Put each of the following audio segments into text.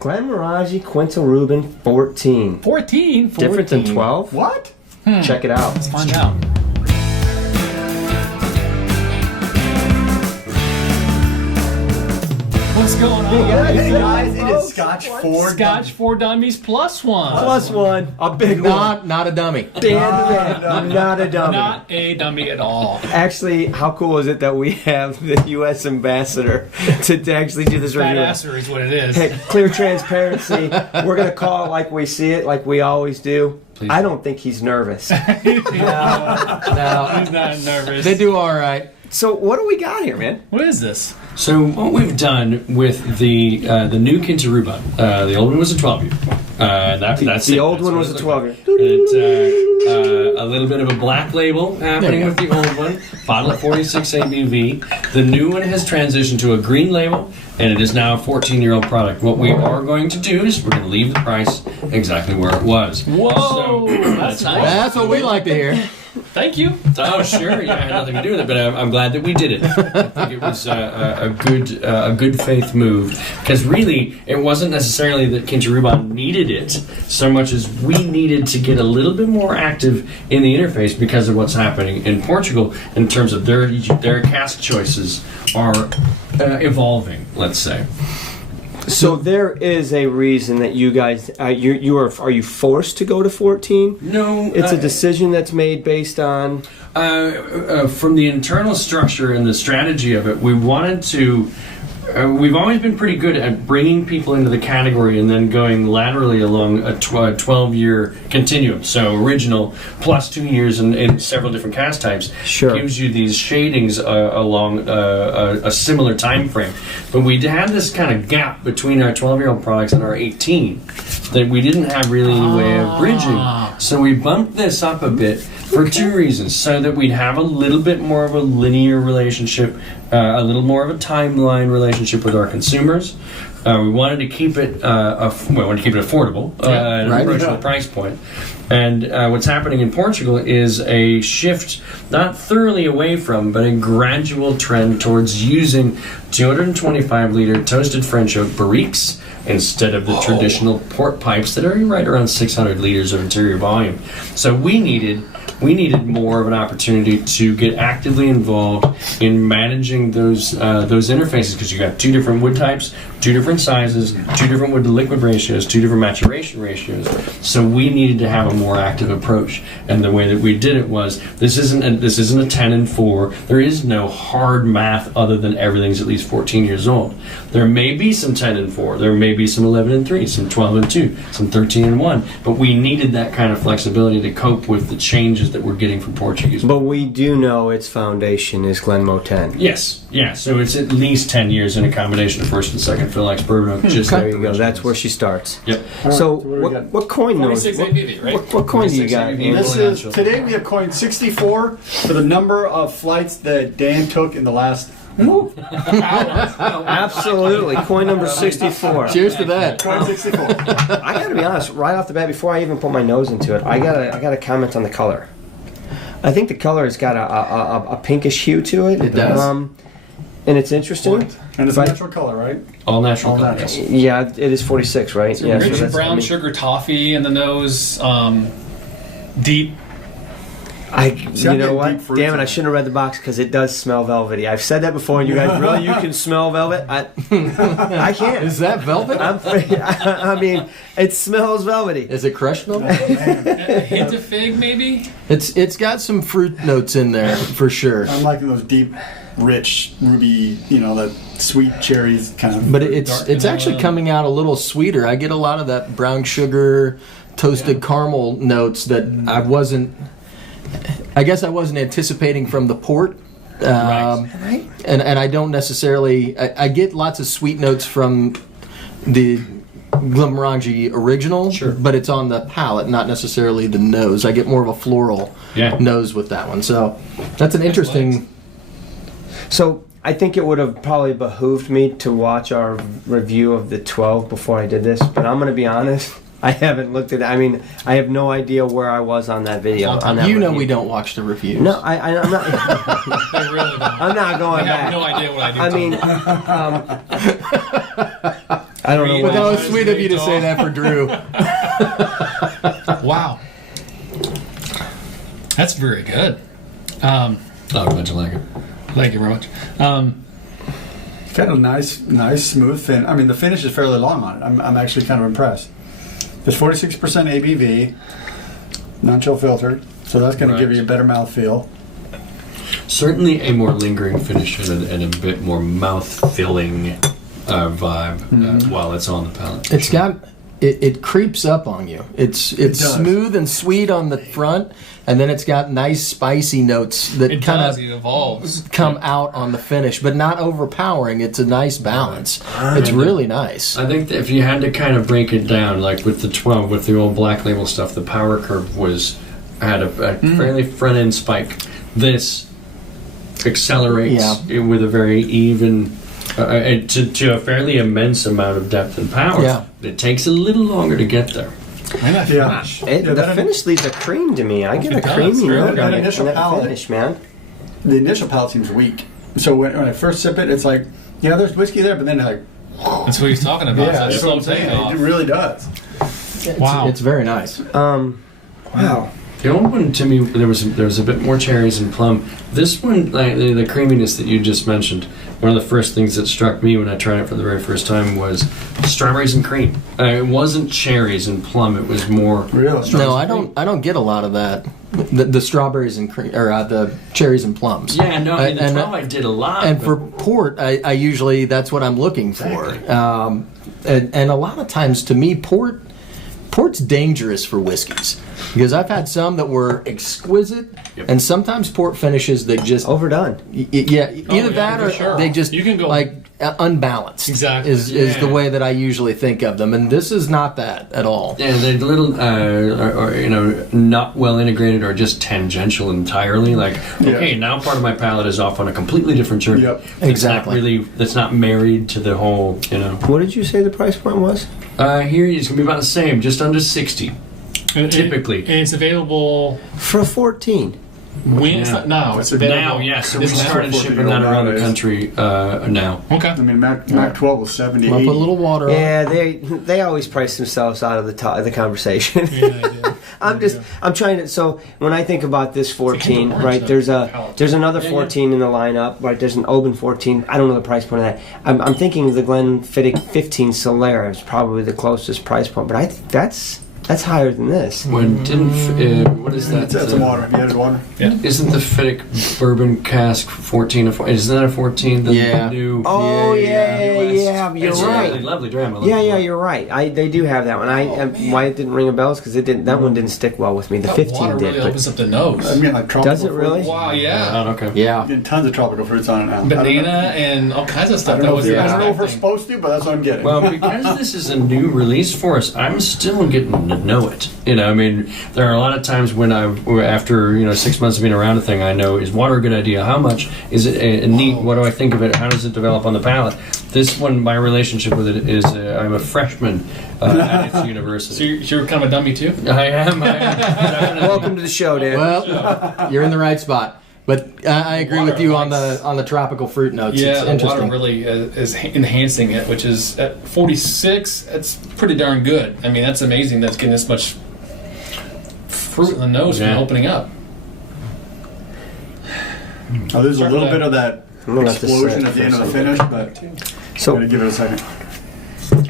Glenmorangie Quinta Ruban 14. 14? Different than 12? What? Check it out. Let's find out. What's going on? Hey guys, it is Scotch 4. Scotch 4 Dummies plus one. Plus one. A big one. Not a dummy. Not a dummy. Not a dummy at all. Actually, how cool is it that we have the U.S. ambassador to actually do this review? Badassery is what it is. Hey, clear transparency. We're going to call it like we see it, like we always do. Please. I don't think he's nervous. No. He's not nervous. They do all right. So what do we got here, man? What is this? So what we've done with the new Quinta Ruban, the old one was a 12-year. That's the it. old That's one what was it a looked 12-year. like. A little bit of a black label happening with the old one. Bottle at 46 ABV. The new one has transitioned to a green label, and it is now a 14-year-old product. What we are going to do is we're going to leave the price exactly where it was. Whoa! That's nice. That's what we like to hear. Thank you. Oh, sure. Yeah, it had nothing to do with it, but I'm glad that we did it. I think it was a good faith move, because really it wasn't necessarily that Quinta Ruban needed it so much as we needed to get a little bit more active in the interface because of what's happening in Portugal in terms of their cask choices are evolving. Let's say. So there is a reason that you guys are you forced to go to 14? No, It's a decision that's made based on from the internal structure and the strategy of it. We wanted to. We've always been pretty good at bringing people into the category and then going laterally along a 12-year continuum. So original plus 2 years in several different cask types gives you these shadings along a similar time frame. But we had this kind of gap between our 12-year-old products and our 18 that we didn't have really any way of bridging. So we bumped this up a bit for two reasons. So that we'd have a little bit more of a linear relationship, a little more of a timeline relationship with our consumers. We wanted to keep it affordable at an approachable price point. And what's happening in Portugal is a shift, not thoroughly away from, but a gradual trend towards using 225-liter toasted French oak barriques instead of the traditional port pipes that are right around 600 liters of interior volume. So we needed more of an opportunity to get actively involved in managing those interfaces, because you got two different wood types, two different sizes, two different wood to liquid ratios, two different maturation ratios. So we needed to have a more active approach, and the way that we did it was this isn't a 10 and 4. There is no hard math other than everything's at least 14 years old. There may be some 10 and 4. There may be some 11 and 3, some 12 and 2, some 13 and 1. But we needed that kind of flexibility to cope with the changes that we're getting from Portuguese. But we do know its foundation is Glenmo 10. Yes, yeah. So it's at least 10 years in a combination of first and second fill X bourbon oak. Just There you go. That's where she starts. Yep. So Right, what coin knows? 46 ABV, right? What coin do you got? ABV. This is today we have coined 64 for the number of flights that Dan took in the last. Absolutely. Coin number 64. Cheers to that. Coin 64. I gotta be honest, right off the bat, before I even put my nose into it, I gotta comment on the color. I think the color has got a pinkish hue to it. It does. And it's interesting. And it's a natural color, right? all natural. All color, natural. yes. Yeah, it is 46, right? So Yeah, rich that's- brown I mean, sugar toffee in the nose, deep. You know what? deep fruits Damn it! in I it. shouldn't have read the box because it does smell velvety. I've said that before, and you guys really you can smell velvet. I can't. Is that velvet? I mean, it smells velvety. Is it crushed though? A hint of fig, maybe? It's got some fruit notes in there for sure. I'm liking those deep, rich, ruby, that sweet cherries kind of. But it's actually coming out a little sweeter. I get a lot of that brown sugar, toasted caramel notes that I guess I wasn't anticipating from the port. Right. And I don't necessarily. I get lots of sweet notes from the Glenmorangie original, Sure. but it's on the palate, not necessarily the nose. I get more of a floral nose with that one. So that's an interesting. So I think it would have probably behooved me to watch our review of the 12 before I did this, but I'm going to be honest. I haven't looked at it. I mean, I have no idea where I was on that video. On that You know review. we don't watch the reviews. No, I'm not. I really don't. I'm not going I have back. no idea what I do. I mean, I don't know. But that Why. was sweet of you to say that for Drew. Wow. That's very good. I would imagine like it. Thank you very much. Kind of nice, smooth fin. I mean, the finish is fairly long on it. I'm actually kind of impressed. It's 46% ABV, non-chill filtered, so that's going to give you a better mouthfeel. Certainly a more lingering finish and a bit more mouth-filling vibe while it's on the palate. It's got it creeps up on you. It's does. smooth and sweet on the front, and then it's got nice spicy notes that It kind does. of It evolves. come out on the finish, but not overpowering. It's a nice balance. It's really nice. I think that if you had to kind of break it down, like with the 12, with the old Black Label stuff, the power curve had a fairly front end spike. This accelerates it with a very even to a fairly immense amount of depth and power. Yeah. It takes a little longer to get there. Maybe I Yeah. The that- finish leaves a cream to me. I get a It does, creamy really. note That on it initial in that palate. finish, man. The initial palate seems weak. So when I first sip it, it's like, yeah, there's whiskey there, but then like, That's what he's talking about. yeah, so that's it's what slow I'm saying. takeoff. It really does. Wow. It's very nice. Wow. The old one to me, there was a bit more cherries and plum. This one, like the creaminess that you just mentioned, one of the first things that struck me when I tried it for the very first time was strawberries and cream. It wasn't cherries and plum. It was more. Really? No, I don't get a lot of that. The strawberries and cream, or the cherries and plums. Yeah, no, in the And- 12 I did a lot. And but- for port, I usually that's what I'm looking for. And a lot of times, to me, port's dangerous for whiskeys because I've had some that were exquisite, and sometimes port finishes that just Overdone. either yeah, that for or sure. they just You can go- like unbalanced. Exactly. is the way that I usually think of them, and this is not that at all. Yeah, they're a little, or, not well integrated or just tangential entirely. Like, okay, now part of my palate is off on a completely different journey. Yep. Exactly. That's not married to the whole, What did you say the price point was? Here it's going to be about the same, just under 60. Typically. And it's available For 14. when it's Yeah. not now. It's available. Now, yes. So we This now. started shipping that around the country now. Okay. I mean, Mac 12 was 70. I'll put a little water on. Yeah, they always price themselves out of the conversation. Yeah, I do. I'm trying to. So when I think about this 14, orange, right? though. There's another 14 in the lineup, right? There's an Oban 14. I don't know the price point of that. I'm thinking the Glenfiddich 15 Solera is probably the closest price point, but I think that's higher than this. When what is that? That's some water. Have you added water? Isn't the Fiddick bourbon cask 14? Isn't that a 14? The Yeah. New. Oh yeah, you're It's a right. lovely, lovely dram. I love Yeah, it. you're right. They do have that one. Why it didn't ring a bell is because that one didn't stick well with me. The That 15 water did. really but opens up the nose. I mean, like tropical Does it really? fruits. Wow, yeah. Oh, okay. Yeah. Getting tons of tropical fruits on it now. Banana and all kinds of I stuff. don't That know was if I don't know if we're expecting. supposed to, but that's what I'm getting. Well, because this is a new release for us, I'm still getting to know it. I mean, there are a lot of times when after 6 months of being around a thing, I know, is water a good idea? How much is it neat? What do I think of it? How does it develop on the palate? This one, my relationship with it is I'm a freshman at its So university. you're kind of a dummy too? I am. Definitely. Welcome to the show, Dan. Well, you're in the right spot. But I agree Water with you on likes- the tropical fruit notes. Yeah, It's the interesting. water really is enhancing it, which is at 46. That's pretty darn good. I mean, that's amazing. That's getting this much fruit in the nose from Yeah. opening up. Oh, there's a little bit of that I'm gonna let this explosion sit at the for end a of the second. finish, but I'm So going to give it a second.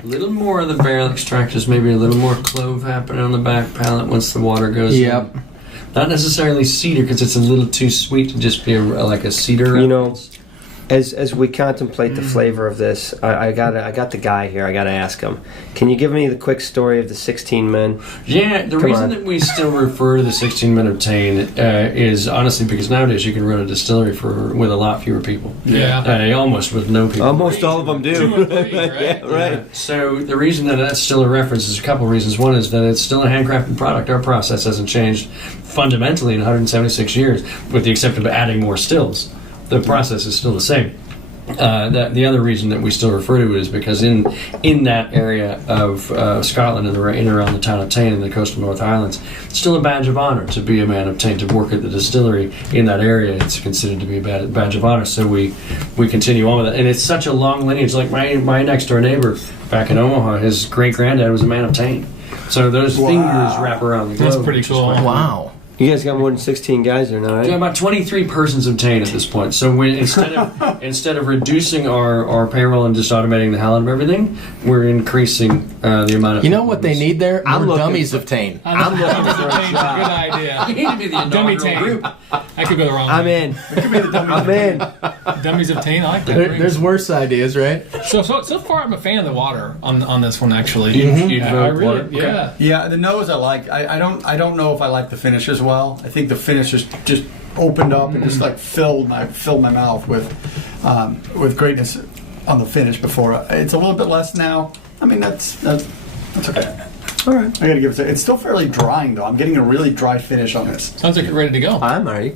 A little more of the barrel extractors, maybe a little more clove happening on the back palate once the water goes Yep. in. Not necessarily cedar, because it's a little too sweet to just be like a cedar. as we contemplate the flavor of this, I got the guy here. I got to ask him. Can you give me the quick story of the 16 men? Yeah, the Come reason on. that we still refer to the 16 men obtain is honestly because nowadays you can run a distillery with a lot fewer people. Yeah. Almost with no people. Almost all of them do. 2 and 3, right? Yeah, right. So the reason that that's still a reference is a couple of reasons. One is that it's still a handcrafted product. Our process hasn't changed fundamentally in 176 years, with the exception of adding more stills. The process is still the same. the other reason that we still refer to it is because in that area of Scotland and in and around the town of Tain in the coastal North Highlands, it's still a badge of honor to be a man of Tain, to work at the distillery in that area. It's considered to be a badge of honor, so we continue on with it. And it's such a long lineage. Like my next door neighbor back in Omaha, his great granddad was a man of Tain. So those fingers wrap around the globe. That's pretty cool. Wow. You guys got more than 16 guys there now, right? Yeah, about 23 persons obtained at this point. So we, instead of reducing our payroll and just automating the hell out of everything, we're increasing the amount of. You know what they need there? I'm More looking dummies for- of Tain. I'm looking for a Tain's a job. good idea. You need to be the Dummy inaugural Tain. group. I could go the wrong I'm way. in. I'm in. Dummies of Tain, I like that. There's worse ideas, right? So far, I'm a fan of the water on this one, actually. You I vote really, water? yeah. Yeah, the nose I like. I don't know if I like the finish as well. I think the finish just opened up and just like filled my mouth with greatness on the finish before. It's a little bit less now. I mean that's okay. All right, I gotta give it. It's still fairly drying though. I'm getting a really dry finish on this. Sounds like you're ready to go. I'm ready.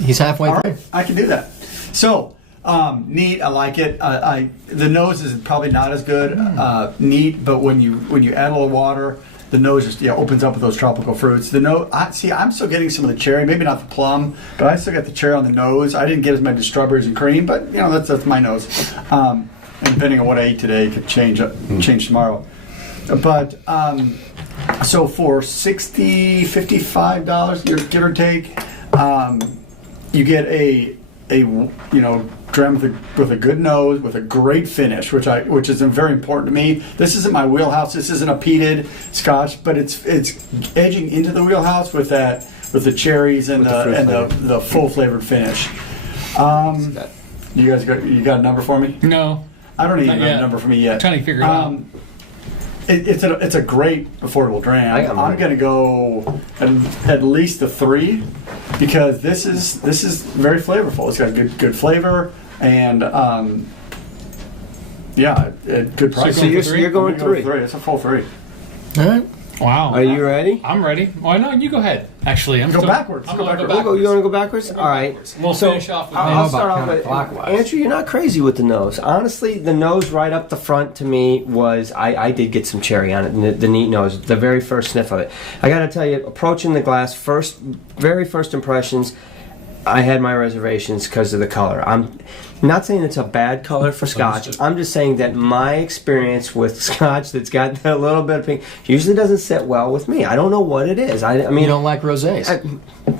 He's halfway All through. right, I can do that. So neat. I like it. The nose is probably not as good. Neat, but when you add a little water, the nose just opens up with those tropical fruits. The nose. I'm still getting some of the cherry. Maybe not the plum, but I still got the cherry on the nose. I didn't get as much as strawberries and cream, but that's my nose. And depending on what I eat today, it could change tomorrow. But so for $55, give or take, you get a dram with a good nose with a great finish, which is very important to me. This isn't my wheelhouse. This isn't a peated Scotch, but it's edging into the wheelhouse with the cherries and the full flavored finish. You guys got a number for me? No. I don't even Not have yet. a number for me yet. Trying to figure it out. It's a great affordable dram. I'm going to go at least a 3 because this is very flavorful. It's got good flavor and good price. So you're going I'm gonna go 3. It's a full 3. All right. Wow. Are you ready? I'm ready. Why not? You go ahead. Actually, I'm Go still, backwards. I'm Go gonna backwards. You want to go backwards? All right. We'll So, finish off with I'll this. start How off about with counterclockwise? Andrew. You're not crazy with the nose. Honestly, the nose right up the front to me was I did get some cherry on it. And the neat nose, the very first sniff of it. I got to tell you, approaching the glass, very first impressions, I had my reservations because of the color. I'm not saying it's a bad color for Scotch. I'm just saying that my experience with Scotch that's got a little bit of pink usually doesn't sit well with me. I don't know what it is. I mean, You don't like rosés?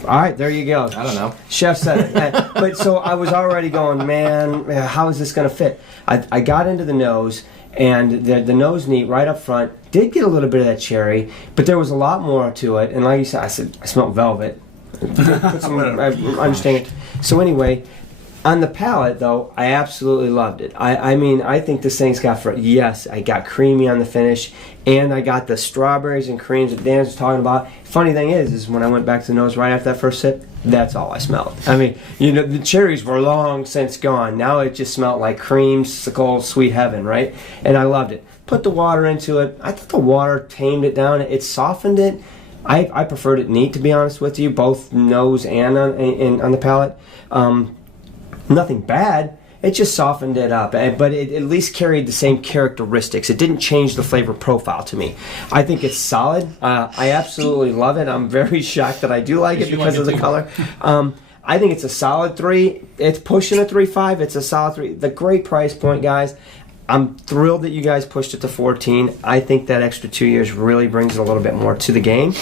all right, there you go. I don't know. Chef said it. But so I was already going, man, how is this going to fit? I got into the nose, and the nose neat right up front did get a little bit of that cherry, but there was a lot more to it. And like you said, I smelled velvet. I understand it. So anyway, on the palate though, I absolutely loved it. I mean, I think this thing's got I got creamy on the finish, and I got the strawberries and creams that Dan was talking about. Funny thing is when I went back to the nose right after that first sip, that's all I smelled. I mean, the cherries were long since gone. Now it just smelled like creamsicle, sweet heaven, right? And I loved it. Put the water into it. I thought the water tamed it down. It softened it. I preferred it neat, to be honest with you, both nose and on the palate. Nothing bad. It just softened it up, but it at least carried the same characteristics. It didn't change the flavor profile to me. I think it's solid. I absolutely love it. I'm very shocked that I do like it because of the color. I think it's a solid 3. It's pushing a 3.5. It's a solid 3. The great price point, guys. I'm thrilled that you guys pushed it to 14. I think that extra 2 years really brings it a little bit more to the game.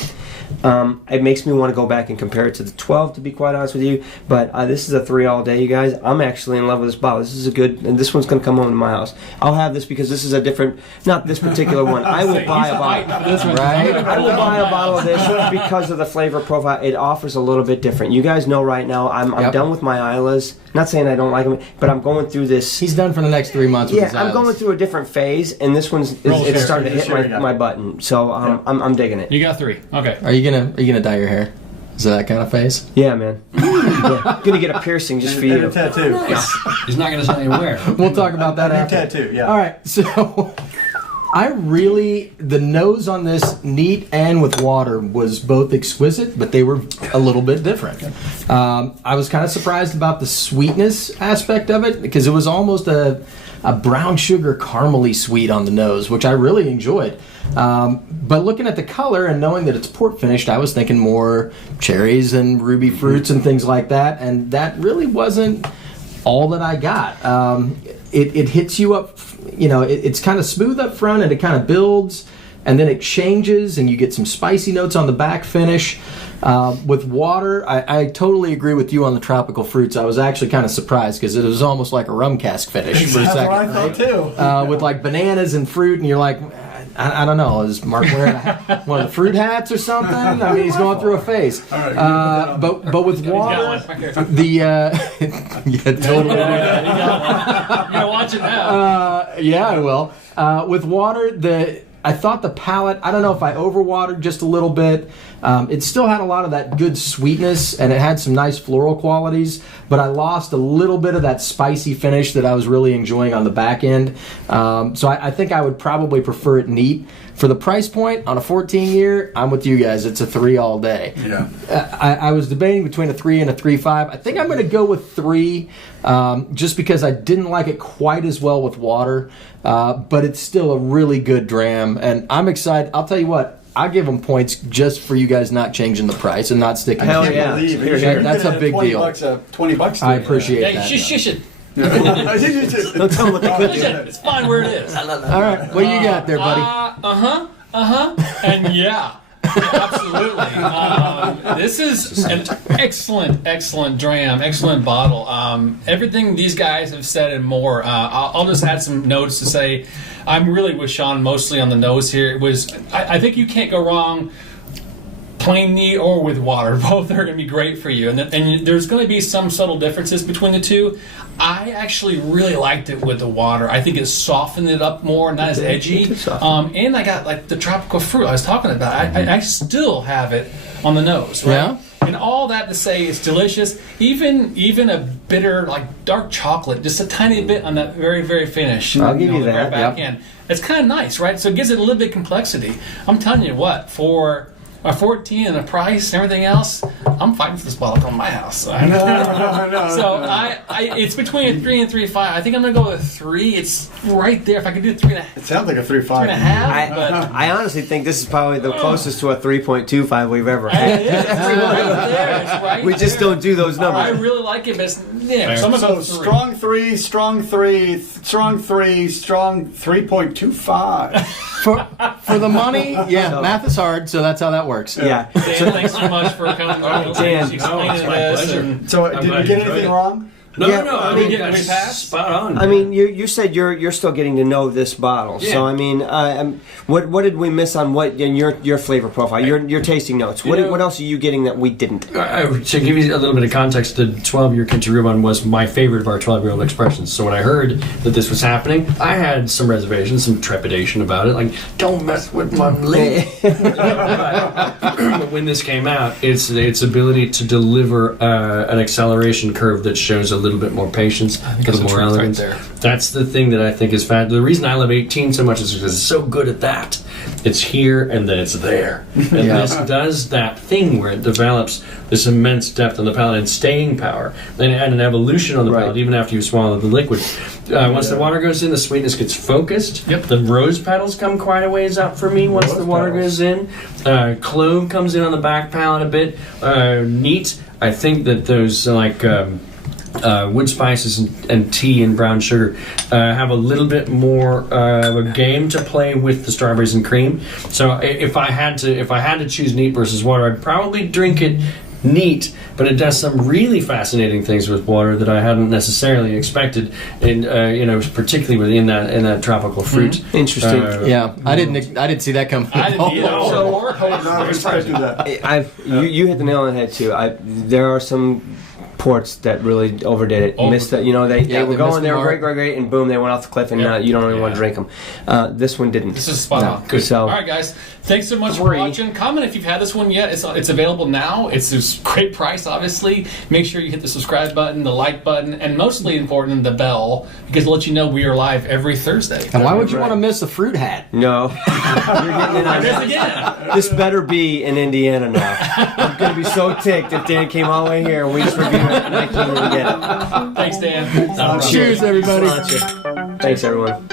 It makes me want to go back and compare it to the 12, to be quite honest with you. But this is a 3 all day, you guys. I'm actually in love with this bottle. This is a good, and this one's going to come home to my house. I'll have this because this is a different, not this particular one. I will buy a bottle. Right? I will buy a bottle of this because of the flavor profile. It offers a little bit different. You guys know right now, I'm Yep. done with my Islas. Not saying I don't like them, but I'm going through this. He's done for the next 3 months with Yeah, his I'm islands. going through a different phase, and this one's it's starting to hit my button. So I'm digging it. You got 3. Okay. Are you gonna dye your hair? Is it that kind of face? Yeah, man. Yeah. Gonna get a piercing just for And you. a tattoo. He's not going to tell you where. We'll talk about that A new after. tattoo. Yeah. All right, so The nose on this, neat and with water, was both exquisite, but they were a little bit different. I was kind of surprised about the sweetness aspect of it, because it was almost a brown sugar caramely sweet on the nose, which I really enjoyed. But looking at the color and knowing that it's port finished, I was thinking more cherries and ruby fruits and things like that, and that really wasn't all that I got. It hits you up, it's kind of smooth up front and it kind of builds, and then it changes and you get some spicy notes on the back finish. With water, I totally agree with you on the tropical fruits. I was actually kind of surprised because it was almost like a rum cask finish for a second. That's what I thought too. With like bananas and fruit, and you're like, I don't know, is Mark wearing one of the fruit hats or something? I mean, he's going through a phase. All right, but with water, yeah, totally. You gotta watch it now. Yeah, I will. With water, I thought the palate, I don't know if I overwatered just a little bit. It still had a lot of that good sweetness, and it had some nice floral qualities, but I lost a little bit of that spicy finish that I was really enjoying on the back end. So I think I would probably prefer it neat. For the price point, on a 14-year, I'm with you guys. It's a 3 all day. Yeah. I was debating between a 3 and a 3.5. I think I'm going to go with 3, just because I didn't like it quite as well with water, but it's still a really good dram, and I'm excited. I'll tell you what, I'll give them points just for you guys not changing the price and not sticking Hell to it. yeah. That's a big deal. $20. I appreciate that. Shush it. Don't tell them what the Shush it. It's fine where it is. All right, what you got there, buddy? And yeah. Absolutely. This is an excellent dram, excellent bottle. Everything these guys have said and more. I'll just add some notes to say I'm really with Sean mostly on the nose here. It was I think you can't go wrong plain neat or with water. Both are going to be great for you. And there's going to be some subtle differences between the two. I actually really liked it with the water. I think it softened it up more, not as edgy. And I got like the tropical fruit I was talking about. I still have it on the nose, right? Yeah. And all that to say it's delicious. Even a bitter, like dark chocolate, just a tiny bit on that very, very finish. I'll give you the that, very back yep. end. It's kind of nice, right? So it gives it a little bit of complexity. I'm telling you what, for a 14 and a price and everything else, I'm fighting for this bottle on my house. No. I it's between a 3 and 3.5. I think I'm gonna go with a 3. It's right there. If I could do 3.5. It sounds like a 3.5. 3.5. But I honestly think this is probably the closest to a 3.25 we've ever had. it is. It's right there. It's right We just there. don't do those numbers. I really like it, but it's, yeah. So I'm gonna So go 3. strong 3, strong 3, strong 3, strong 3.25. For the money, yeah, math is hard, so that's how that works. Yeah. Dan, thanks so much for coming. Dan, explaining it's my this. pleasure. And So I'm did glad we get you enjoyed anything it. wrong? No, Yeah, I I mean, mean, we passed? spot on. I mean, you said you're still getting to know this bottle. Yeah. So I mean, what did we miss on what in your flavor profile, your tasting notes? What else are you getting that we didn't? To give you a little bit of context, the 12-year Quinta Ruban was my favorite of our 12-year-old expressions. So when I heard that this was happening, I had some reservations, some trepidation about it. Like, don't mess with my lid. But when this came out, its ability to deliver an acceleration curve that shows a little bit more patience, a little more elegance. Right there. That's the thing that I think is fat. The reason I love 18 so much is because it's so good at that. It's here and then it's there. And this does that thing where it develops this immense depth on the palate and staying power and an evolution on the palate even after you swallow the liquid. Once the water goes in, the sweetness gets focused. Yep. The rose petals come quite a ways up for me once the water goes in. Clove comes in on the back palate a bit. Neat. I think that those wood spices and tea and brown sugar have a little bit more of a game to play with the strawberries and cream. So if I had to choose neat versus water, I'd probably drink it neat, but it does some really fascinating things with water that I hadn't necessarily expected, in particularly within that tropical fruit. Interesting. I didn't see that coming. I didn't either. No, I was trying to do that. You hit the nail on the head too. There are some ports that really overdid it. Missed that, you know, they Yeah, were they going, missed they the were mark. great, and boom, they went off the cliff, and you don't even want to drink them. This one didn't. This is spot on. Good. So, all right, guys. Thanks so much for watching. Comment if you've had this one yet. It's available now. It's a great price, obviously. Make sure you hit the subscribe button, the like button, and mostly important, the bell, because it'll let you know we are live every Thursday. And why would you want to miss a fruit hat? No. You're getting in on This that. again. This better be in Indiana now. I'm going to be so ticked if Dan came all the way here and we just reviewed it and I can't even get it. Thanks, Dan. Cheers, everybody. Thanks, everyone.